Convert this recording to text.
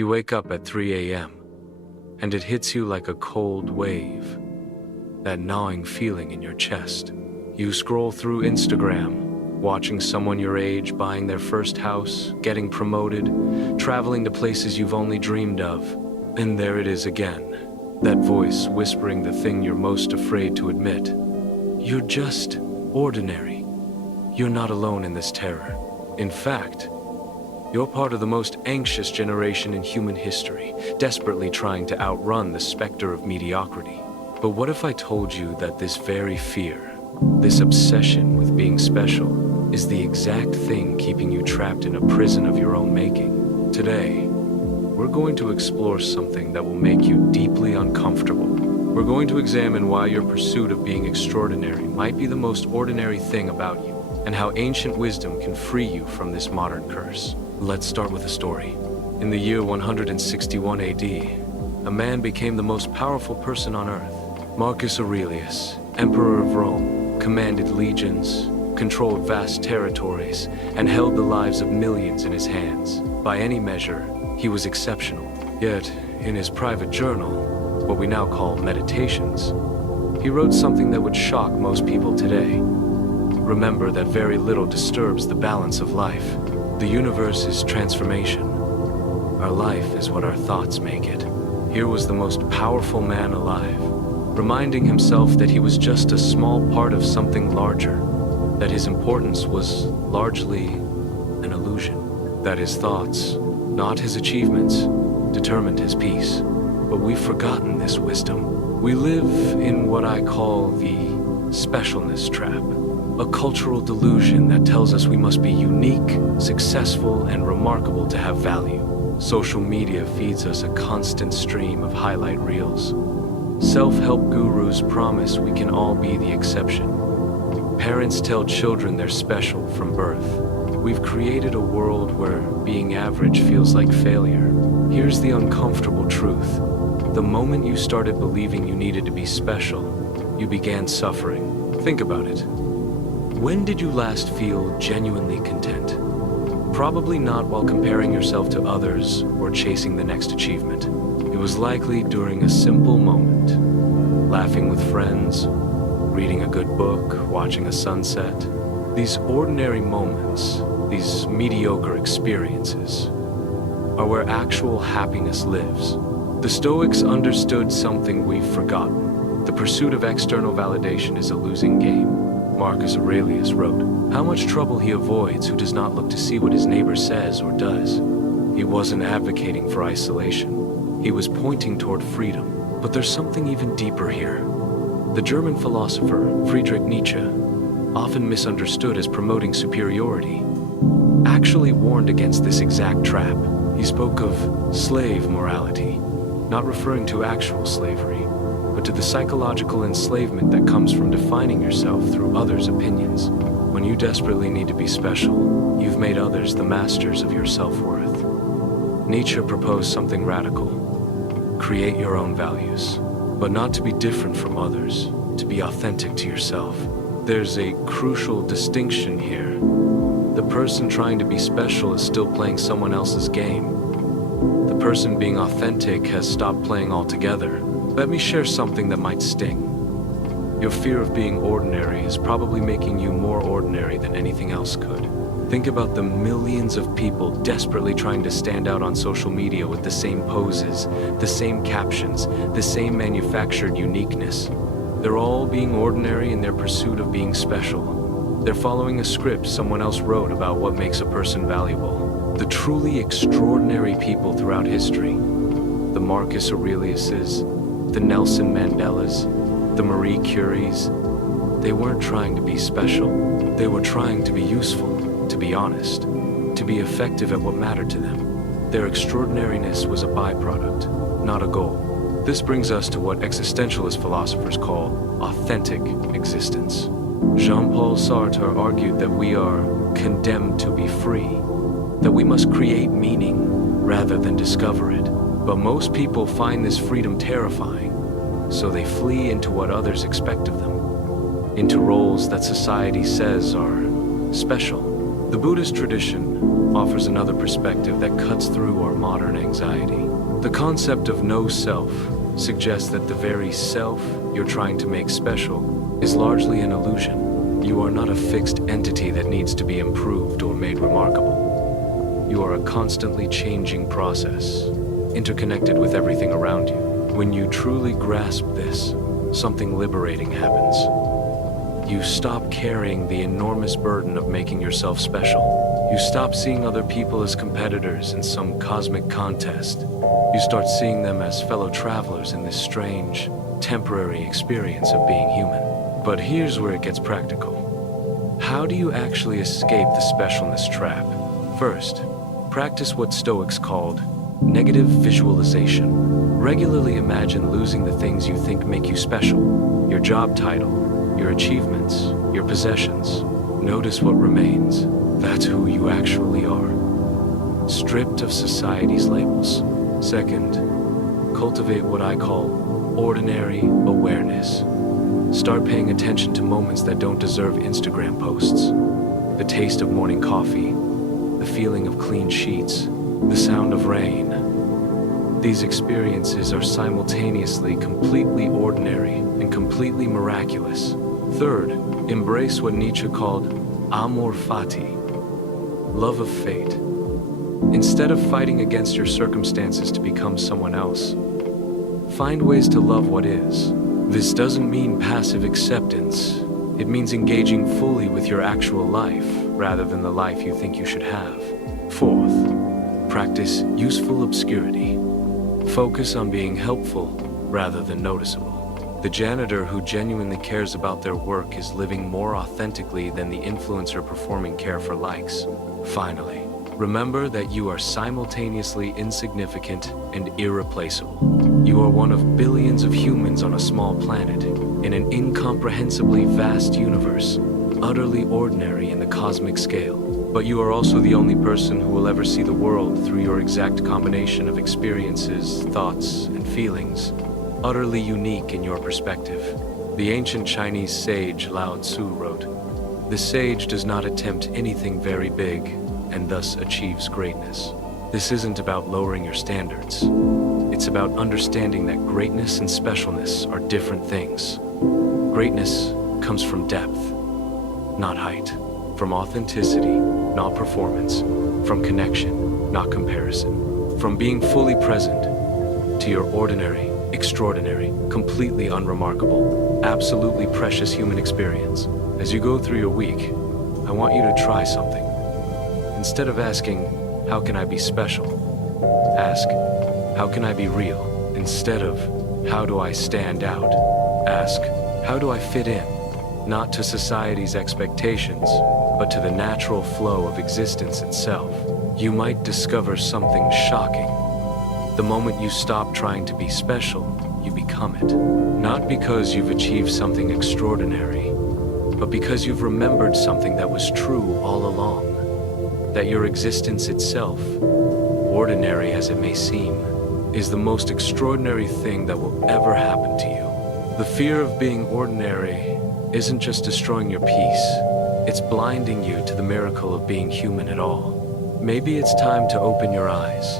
You wake up at 3 a.m., and it hits you like a cold wave, that gnawing feeling in your chest. You scroll through Instagram, watching someone your age buying their first house, getting promoted, traveling to places you've only dreamed of. And there it is again, that voice whispering the thing you're most afraid to admit. You're just ordinary. You're not alone in this terror. In fact, you're part of the most anxious generation in human history, desperately trying to outrun the specter of mediocrity. But what if I told you that this very fear, this obsession with being special, is the exact thing keeping you trapped in a prison of your own making? Today, we're going to explore something that will make you deeply uncomfortable. We're going to examine why your pursuit of being extraordinary might be the most ordinary thing about you, and how ancient wisdom can free you from this modern curse. Let's start with a story. In the year 161 AD, a man became the most powerful person on earth. Marcus Aurelius, Emperor of Rome, commanded legions, controlled vast territories, and held the lives of millions in his hands. By any measure, he was exceptional. Yet, in his private journal, what we now call meditations, he wrote something that would shock most people today. Remember that very little disturbs the balance of life. The universe is transformation. Our life is what our thoughts make it. Here was the most powerful man alive, reminding himself that he was just a small part of something larger, that his importance was largely an illusion, that his thoughts, not his achievements, determined his peace. But we've forgotten this wisdom. We live in what I call the specialness trap, a cultural delusion that tells us we must be unique, successful, and remarkable to have value. Social media feeds us a constant stream of highlight reels. Self-help gurus promise we can all be the exception. Parents tell children they're special from birth. We've created a world where being average feels like failure. Here's the uncomfortable truth. The moment you started believing you needed to be special, you began suffering. Think about it. When did you last feel genuinely content? Probably not while comparing yourself to others or chasing the next achievement. It was likely during a simple moment, laughing with friends, reading a good book, watching a sunset. These ordinary moments, these mediocre experiences, are where actual happiness lives. The Stoics understood something we've forgotten. The pursuit of external validation is a losing game. Marcus Aurelius wrote, "How much trouble he avoids who does not look to see what his neighbor says or does." He wasn't advocating for isolation. He was pointing toward freedom. But there's something even deeper here. The German philosopher Friedrich Nietzsche, often misunderstood as promoting superiority, actually warned against this exact trap. He spoke of slave morality, not referring to actual slavery, but to the psychological enslavement that comes from defining yourself through others' opinions. When you desperately need to be special, you've made others the masters of your self-worth. Nietzsche proposed something radical. Create your own values, but not to be different from others, to be authentic to yourself. There's a crucial distinction here. The person trying to be special is still playing someone else's game. The person being authentic has stopped playing altogether. Let me share something that might sting. Your fear of being ordinary is probably making you more ordinary than anything else could. Think about the millions of people desperately trying to stand out on social media with the same poses, the same captions, the same manufactured uniqueness. They're all being ordinary in their pursuit of being special. They're following a script someone else wrote about what makes a person valuable. The truly extraordinary people throughout history, the Marcus Aureliuses, the Nelson Mandelas, the Marie Curies, they weren't trying to be special. They were trying to be useful, to be honest, to be effective at what mattered to them. Their extraordinariness was a byproduct, not a goal. This brings us to what existentialist philosophers call authentic existence. Jean-Paul Sartre argued that we are condemned to be free, that we must create meaning rather than discover it. But most people find this freedom terrifying, so they flee into what others expect of them, into roles that society says are special. The Buddhist tradition Stoicism offers another perspective that cuts through our modern anxiety. The concept of no self suggests that the very self you're trying to make special is largely an illusion. You are not a fixed entity that needs to be improved or made remarkable. You are a constantly changing process, interconnected with everything around you. When you truly grasp this, something liberating happens. You stop carrying the enormous burden of making yourself special. You stop seeing other people as competitors in some cosmic contest. You start seeing them as fellow travelers in this strange, temporary experience of being human. But here's where it gets practical. How do you actually escape the specialness trap? First, practice what Stoics called negative visualization. Regularly imagine losing the things you think make you special. Your job title, your achievements, your possessions. Notice what remains. That's who you actually are. Stripped of society's labels. Second, cultivate what I call ordinary awareness. Start paying attention to moments that don't deserve Instagram posts. The taste of morning coffee, the feeling of clean sheets, the sound of rain. These experiences are simultaneously completely ordinary and completely miraculous. Third, embrace what Nietzsche called amor fati, love of fate. Instead of fighting against your circumstances to become someone else, find ways to love what is. This doesn't mean passive acceptance. It means engaging fully with your actual life rather than the life you think you should have. Fourth, practice useful obscurity. Focus on being helpful rather than noticeable. The janitor who genuinely cares about their work is living more authentically than the influencer performing care for likes. Finally, remember that you are simultaneously insignificant and irreplaceable. You are one of billions of humans on a small planet, in an incomprehensibly vast universe, utterly ordinary in the cosmic scale. But you are also the only person who will ever see the world through your exact combination of experiences, thoughts, and feelings, utterly unique in your perspective. The ancient Chinese sage Lao Tzu wrote, "The sage does not attempt anything very big, and thus achieves greatness." This isn't about lowering your standards. It's about understanding that greatness and specialness are different things. Greatness comes from depth, not height. From authenticity, not performance. From connection, not comparison. From being fully present to your ordinary, extraordinary, completely unremarkable, absolutely precious human experience. As you go through your week, I want you to try something. Instead of asking, how can I be special? Ask, how can I be real? Instead of, how do I stand out? Ask, how do I fit in? Not to society's expectations, but to the natural flow of existence itself. You might discover something shocking. The moment you stop trying to be special, you become it. Not because you've achieved something extraordinary, but because you've remembered something that was true all along. That your existence itself, ordinary as it may seem, is the most extraordinary thing that will ever happen to you. The fear of being ordinary isn't just destroying your peace, it's blinding you to the miracle of being human at all. Maybe it's time to open your eyes.